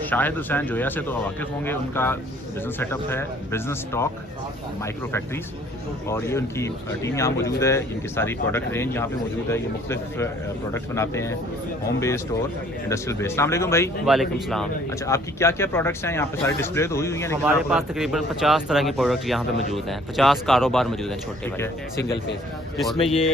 शाहिद हुसैन जोया से तो वाकिफ़ होंगे। उनका बिज़नेस सेटअप है बिज़नेस स्टॉक माइक्रो फैक्ट्रीज़, और ये उनकी टीम यहाँ मौजूद है। इनकी सारी प्रोडक्ट रेंज यहाँ पे मौजूद है। ये मुख्तलिफ प्रोडक्ट बनाते हैं, होम बेस्ड और इंडस्ट्रियल बेस्ड। अस्सलाम वालेकुम भाई। वालेकुम सलाम। अच्छा, आपकी क्या क्या प्रोडक्ट्स हैं यहाँ पे? सारी डिस्प्ले तो हुई हुई है, लेकिन हमारे आप पास तकरीबन 50 तरह की प्रोडक्ट यहाँ पे मौजूद हैं। 50 कारोबार मौजूद हैं छोटे ठीक है। बड़े सिंगल फेस, जिसमें ये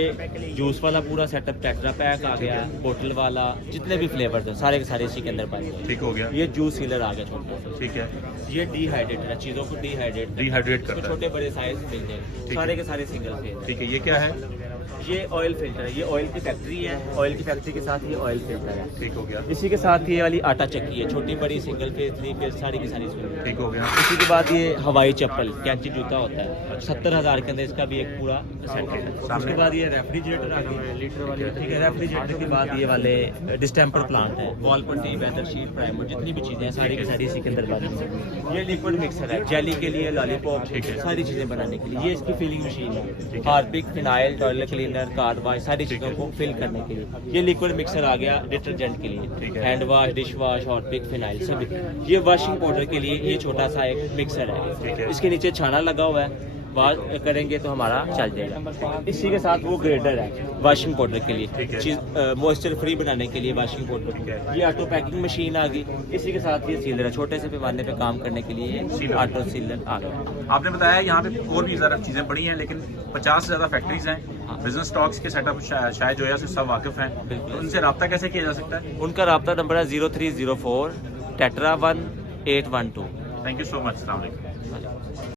जूस वाला पूरा सेटअप टेट्रा पैक आ गया, बोतल वाला, जितने भी फ्लेवर्स हैं सारे के सारे इसी के अंदर बन गए। ठीक हो गया। ये जूस सीलर आ गया छोटा। ठीक है। ये डिहाइड्रेटर है, चीज़ों को डिहाइड्रेट करता है। छोटे बड़े साइज मिल जाए, है। सारे के सारे सिंगल फेस। ठीक है, ये क्या है? ये ऑयल फिल्टर है, ये ऑयल की फैक्ट्री है। ऑयल की फैक्ट्री के साथ ये ऑयल फिल्टर है। ठीक हो गया। इसी के साथ ये वाली आटा चक्की है, छोटी बड़ी सिंगल फेस, 3 फेस, सारी की सारी इसमें। ठीक हो गया। इसी के बाद ये हवाई चप्पल कैंची जूता होता है, 70,000 के अंदर इसका भी एक पूरा सेट है। उसके बाद ये रेफ्रिजरेटर आ गई लीटर वाली, ठीक है। रेफ्रिजरेटर के बाद ये वाले डिस्टेंपर प्लांट है, वॉल पट्टी, वेदर शीट, प्राइमर, जितनी भी चीज़ें हैं सारी की सारी इसी के अंदर बनी है। ये लिक्विड मिक्सर है, जेली के लिए, लॉलीपॉप, ठीक है। सारी चीज़ें बनाने के लिए। ये इसकी फिलिंग मशीन है, Harpic, phenyl, toilet cleaner, car wash, सारी चीज़ों को फिल करने के लिए। ये लिक्विड मिक्सर आ गया डिटर्जेंट के लिए, ठीक है। Hand wash, dish wash, Harpic, phenyl सभी। ये वॉशिंग पाउडर के लिए ये छोटा सा एक मिक्सर ठीक है। है, इसके नीचे छाना लगा हुआ है, वाश करेंगे तो हमारा चल जाएगा। इसी के साथ वो ग्रेडर है वॉशिंग पाउडर के ठीक है। लिए, चीज मॉइस्चर फ्री बनाने के लिए वॉशिंग पाउडर। ये ऑटो पैकिंग मशीन आ गई। इसी के साथ ये सीलर है, छोटे से पैमाने पे काम करने के लिए सीलर। ऑटो सीलर आ गया। आपने बताया यहाँ पे और भी ज़्यादा चीज़ें पड़ी हैं, लेकिन 50 से ज़्यादा फैक्ट्रीज हैं। बिजनेस स्टॉक्स के सेटअप शायद जोया से सब वाकिफ़ हैं, बिल्कुल। तो उनसे रब्ता कैसे किया जा सकता है? उनका रब्ता नंबर है 0304 Tetra 1812। Thank you so much. अस्सलाम वालेकुम।